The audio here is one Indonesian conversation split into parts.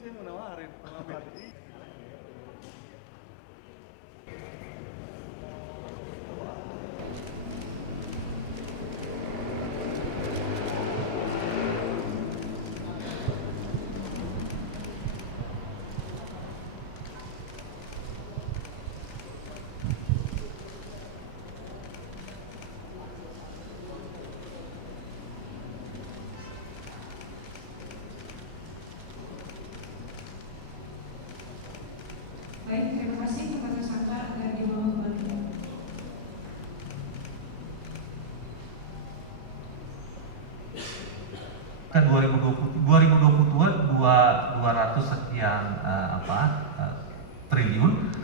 saya mau nawarin, mau ambil. Baik, terima kasih kepada Saka dan di bawah kembali. Kan 2022 200 sekian triliun,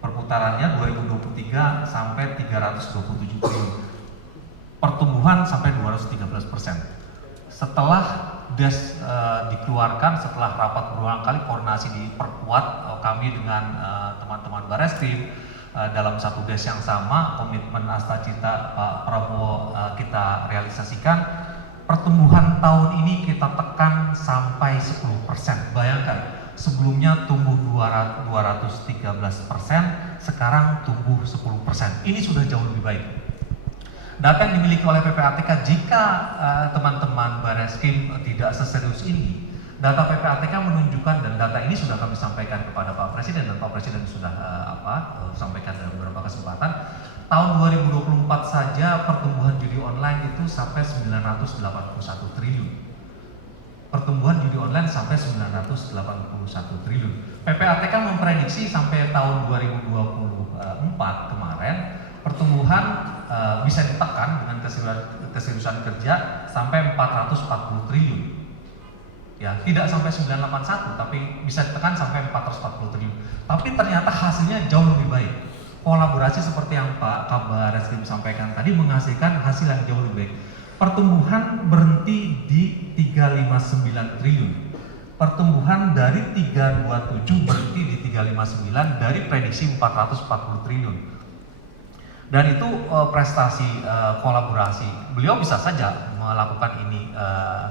perputarannya 2023 sampai 327 triliun, pertumbuhan sampai 213%. Setelah DES dikeluarkan, setelah rapat berulang kali koordinasi diperkuat kami dengan teman-teman Bareskrim dalam satu DES yang sama, komitmen Astacita Pak Prabowo kita realisasikan. Pertumbuhan tahun ini kita tekan sampai 10%. Bayangkan, sebelumnya tumbuh 213%, sekarang tumbuh 10%. Ini sudah jauh lebih baik. Data yang dimiliki oleh PPATK, jika teman-teman Bareskrim tidak seserius ini, data PPATK menunjukkan, dan data ini sudah kami sampaikan kepada Pak Presiden, dan Pak Presiden sudah sampaikan dalam beberapa kesempatan, tahun 2024 saja pertumbuhan judi online itu sampai 981 triliun. Pertumbuhan judi online sampai 981 triliun. PPATK memprediksi sampai tahun 2024 kemarin pertumbuhan bisa ditekan dengan keseriusan kerja sampai 440 triliun. Ya, tidak sampai 981, tapi bisa ditekan sampai 440 triliun. Tapi ternyata hasilnya jauh lebih baik. Kolaborasi seperti yang Pak Kabar Reskrim sampaikan tadi menghasilkan hasil yang jauh lebih baik. Pertumbuhan berhenti di 359 triliun. Pertumbuhan dari 327 berhenti di 359 dari prediksi 440 triliun. Dan itu prestasi kolaborasi. Beliau bisa saja melakukan ini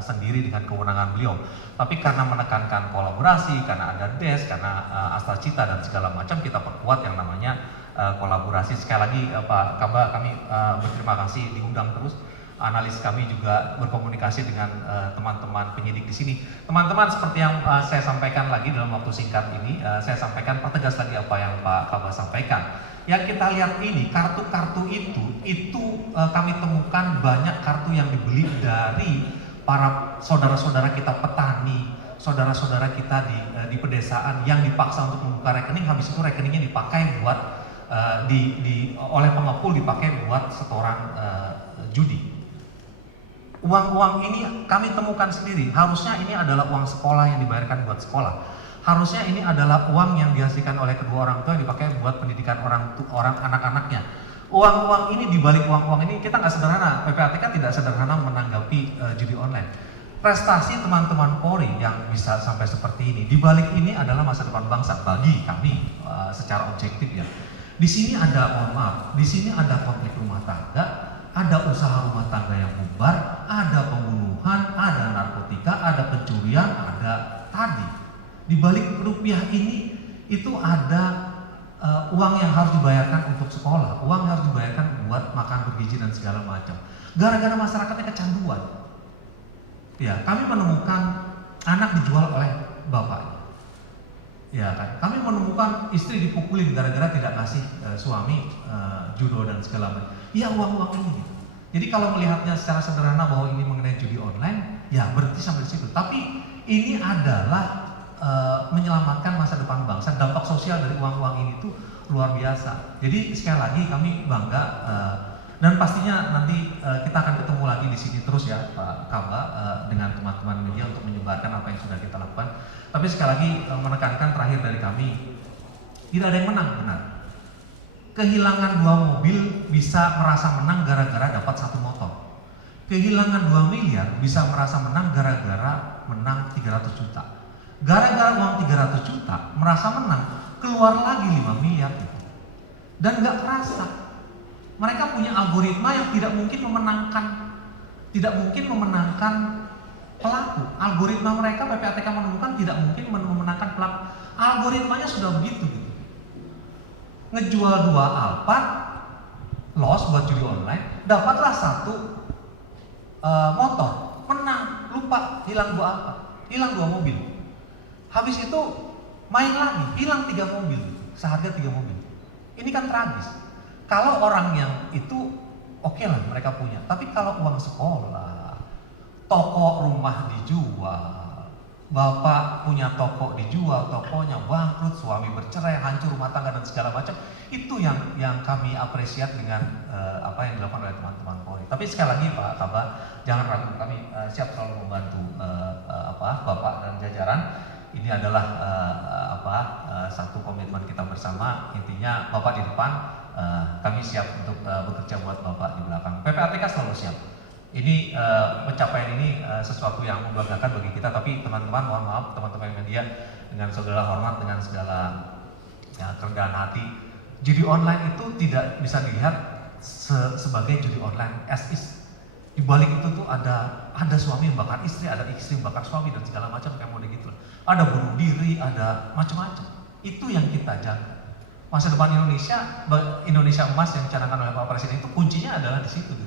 sendiri dengan kewenangan beliau. Tapi karena menekankan kolaborasi, karena ada DES, karena Astacita dan segala macam, kita perkuat yang namanya kolaborasi. Sekali lagi Pak Kaba, kami berterima kasih diundang terus. Analis kami juga berkomunikasi dengan teman-teman penyidik di sini. Teman-teman, seperti yang saya sampaikan lagi dalam waktu singkat ini, saya sampaikan, pertegas lagi apa yang Pak Kaba sampaikan. Yang kita lihat ini, kartu-kartu itu kami temukan banyak kartu yang dibeli dari para saudara-saudara kita petani, saudara-saudara kita di pedesaan yang dipaksa untuk membuka rekening, habis itu rekeningnya dipakai buat oleh pengepul, dipakai buat setoran judi. Uang-uang ini kami temukan sendiri. Harusnya ini adalah uang sekolah yang dibayarkan buat sekolah. Harusnya ini adalah uang yang dihasilkan oleh kedua orang tua yang dipakai buat pendidikan orang anak-anaknya. Uang-uang ini, dibalik uang-uang ini kita nggak sederhana. PPATK tidak sederhana menanggapi judi online. Prestasi teman-teman Polri yang bisa sampai seperti ini, dibalik ini adalah masa depan bangsa bagi kami secara objektif ya. Di sini ada, mohon maaf, di sini ada konflik rumah tangga, ada usaha rumah tangga yang bubar, ada pembunuhan, ada narkotika, ada pencurian, ada tadi. Di balik rupiah ini itu ada uang yang harus dibayarkan untuk sekolah, uang yang harus dibayarkan buat makan bergizi dan segala macam. Gara-gara masyarakatnya kecanduan. Ya, kami menemukan anak dijual oleh bapaknya. Ya kan, kami menemukan istri dipukulin gara-gara tidak kasih suami judo dan segala macam. Ya, uang-uang ini. Jadi kalau melihatnya secara sederhana bahwa ini mengenai judi online, ya berhenti sampai di situ. Tapi ini adalah menyelamatkan masa depan bangsa. Dampak sosial dari uang-uang ini tuh luar biasa. Jadi sekali lagi kami bangga dan pastinya nanti kita akan ketemu lagi di sini terus ya Pak Kaba dengan teman-teman media untuk menyebarkan apa yang sudah kita lakukan. Tapi sekali lagi menekankan terakhir dari kami, tidak ada yang menang benar. Kehilangan 2 mobil bisa merasa menang gara-gara dapat 1 motor. Kehilangan 2 miliar bisa merasa menang gara-gara menang 300 juta. Gara-gara uang 300 juta merasa menang, keluar lagi 5 miliar gitu. Dan nggak terasa. Mereka punya algoritma yang tidak mungkin memenangkan pelaku. Algoritma mereka PPATK menemukan tidak mungkin memenangkan pelaku. Algoritmanya sudah begitu gitu. Ngejual 2 Alphard, loss buat judi online, dapatlah 1 motor, menang, lupa, hilang 2 Alphard, hilang 2 mobil. Habis itu main lagi, hilang 3 mobil, seharga 3 mobil. Ini kan tragis. Kalau orang yang itu oke lah mereka punya, tapi kalau uang sekolah, toko rumah dijual, bapak punya toko dijual, tokonya bangkrut, suami bercerai, hancur rumah tangga dan segala macam, itu yang kami apresiat dengan apa yang dilakukan oleh teman-teman Polri. Tapi sekali lagi Pak Kabak, jangan ragu, kami siap selalu membantu Bapak dan jajaran. Ini adalah satu komitmen kita bersama. Intinya Bapak di depan, kami siap untuk bekerja buat Bapak di belakang. PPATK selalu siap. Ini pencapaian ini sesuatu yang membanggakan bagi kita, tapi teman-teman mohon maaf, teman-teman media, dengan segala hormat, dengan segala kerendahan hati, judi online itu tidak bisa dilihat sebagai judi online as is. Di balik itu tuh ada suami yang bakar istri, ada istri yang bakar suami dan segala macam kayak model gitu. Ada bunuh diri, ada macam-macam. Itu yang kita jaga. Masa depan Indonesia emas yang dicanangkan oleh Pak Presiden itu kuncinya adalah di situ.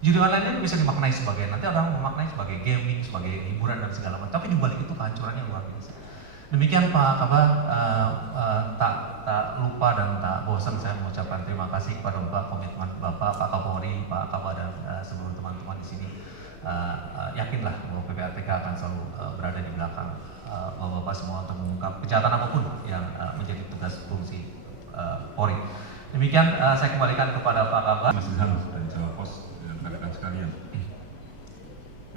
Judi online ini bisa dimaknai sebagai, nanti orang memaknai sebagai gaming, sebagai hiburan dan segala macam. Tapi di balik itu kehancurannya luar biasa. Demikian Pak Kabak, tak lupa dan tak bosan saya mengucapkan terima kasih kepada Bapak, komitmen Bapak, Pak Kapolri, Pak Kabak dan seluruh teman-teman di sini. Yakinlah bahwa PPATK akan selalu berada di belakang Bapak semua untuk mengungkap kejahatan apapun yang menjadi tugas fungsi Polri. Demikian saya kembalikan kepada Pak Kabak. Mas Ilham dari Jawa Pos dan rekan-rekan sekalian.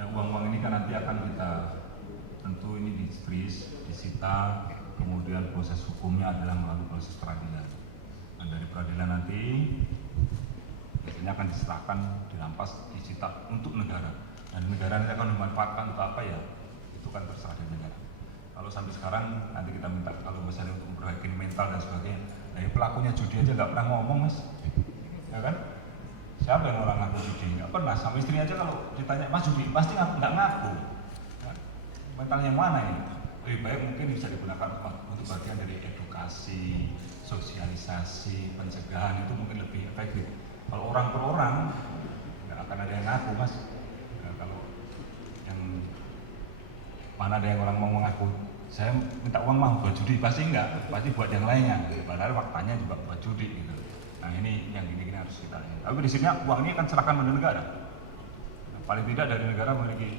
Nah, uang-uang ini kan nanti akan kita tentu ini di-freeze, disita, kemudian proses hukumnya adalah melalui proses peradilan. Dan dari peradilan nanti biasanya akan diserahkan, dirampas, disita untuk negara. Dan negara nanti akan dimanfaatkan untuk apa ya? Itu kan terserah dari negara. Kalau sampai sekarang nanti kita minta kalau misalnya untuk memperbaiki mental dan sebagainya, dari pelakunya judi aja nggak pernah ngomong mas, ya kan? Siapa yang orang ngaku judi? Nggak pernah. Sama istri aja kalau ditanya mas judi pasti nggak ngaku. Mental yang mana ini? Lebih baik mungkin bisa digunakan untuk bagian dari edukasi, sosialisasi, pencegahan itu mungkin lebih efektif. Kalau orang per orang nggak akan ada yang ngaku mas. Nah, kalau yang mana ada yang orang mau mengaku saya minta uang mau buat judi, pasti enggak, pasti buat yang lainnya. Padahal faktanya juga buat judi gitu. Nah ini yang gini-gini harus kita lihat. Tapi di sini uang ini akan serahkan pada negara. Nah, paling tidak dari negara memiliki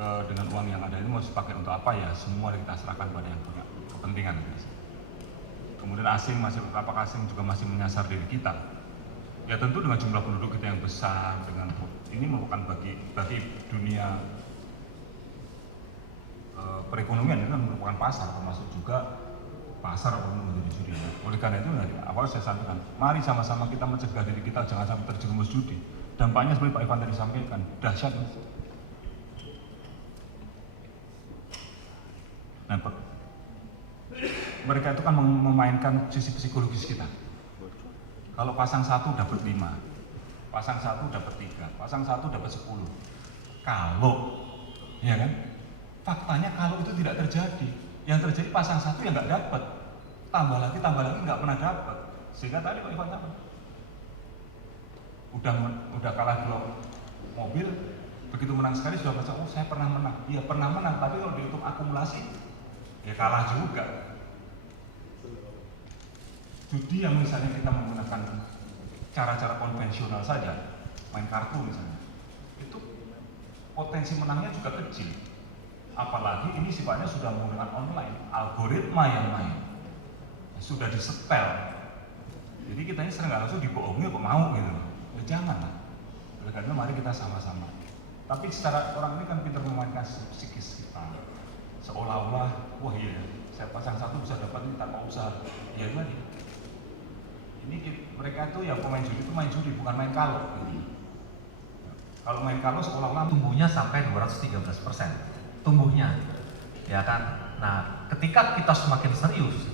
dengan uang yang ada ini mau dipakai untuk apa ya? Semua kita serahkan pada yang punya kepentingan. Kemudian asing masih, apakah asing juga masih menyasar diri kita? Ya tentu dengan jumlah penduduk kita yang besar, dengan ini merupakan bagi dunia perekonomian itu kan merupakan pasar, termasuk juga pasar untuk menjadi judi. Oleh karena itu dari awal saya sampaikan, mari sama-sama kita mencegah diri kita jangan sampai terjerumus judi. Dampaknya seperti Pak Ivan tadi sampaikan, dahsyat. Nah, mereka itu kan memainkan sisi psikologis kita. Kalau pasang 1 dapat 5, pasang 1 dapat 3, pasang 1 dapat 10. Kalau, ya kan? Faktanya kalau itu tidak terjadi, yang terjadi pasang 1 yang nggak dapat, tambah lagi nggak pernah dapat. Sehingga tadi Pak Ivan apa? Udah kalah 2 mobil, begitu menang sekali sudah merasa oh saya pernah menang. Iya pernah menang, tapi kalau dihitung akumulasi ya kalah juga. Judi yang misalnya kita menggunakan cara-cara konvensional saja, main kartu misalnya, itu potensi menangnya juga kecil. Apalagi ini sifatnya sudah menggunakan online, algoritma yang main, sudah disetel. Jadi kita ini sering nggak langsung dibohongi kok mau gitu. Ya jangan lah. Oleh karena mari kita sama-sama. Tapi secara orang ini kan pintar memainkan psikis kita. Seolah-olah, wah iya, saya pasang 1 bisa dapat ini tanpa usaha. Ya tadi. Ini mereka itu yang pemain judi itu main judi bukan main kalau. Kalau main kalau seolah-olah tumbuhnya sampai 213%. Tumbuhnya, ya kan. Nah, ketika kita semakin serius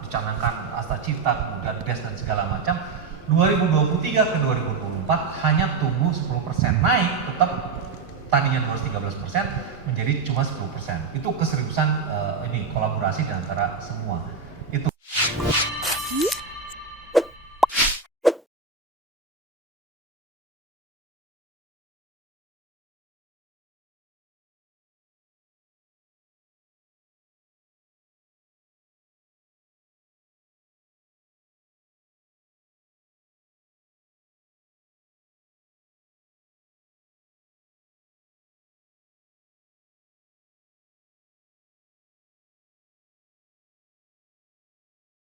dicanangkan Asta Cipta, kemudian DES dan segala macam, 2023 ke 2024 hanya tumbuh 10%, naik tetap tadinya 213% menjadi cuma 10%. Itu keseriusan ini kolaborasi di antara semua.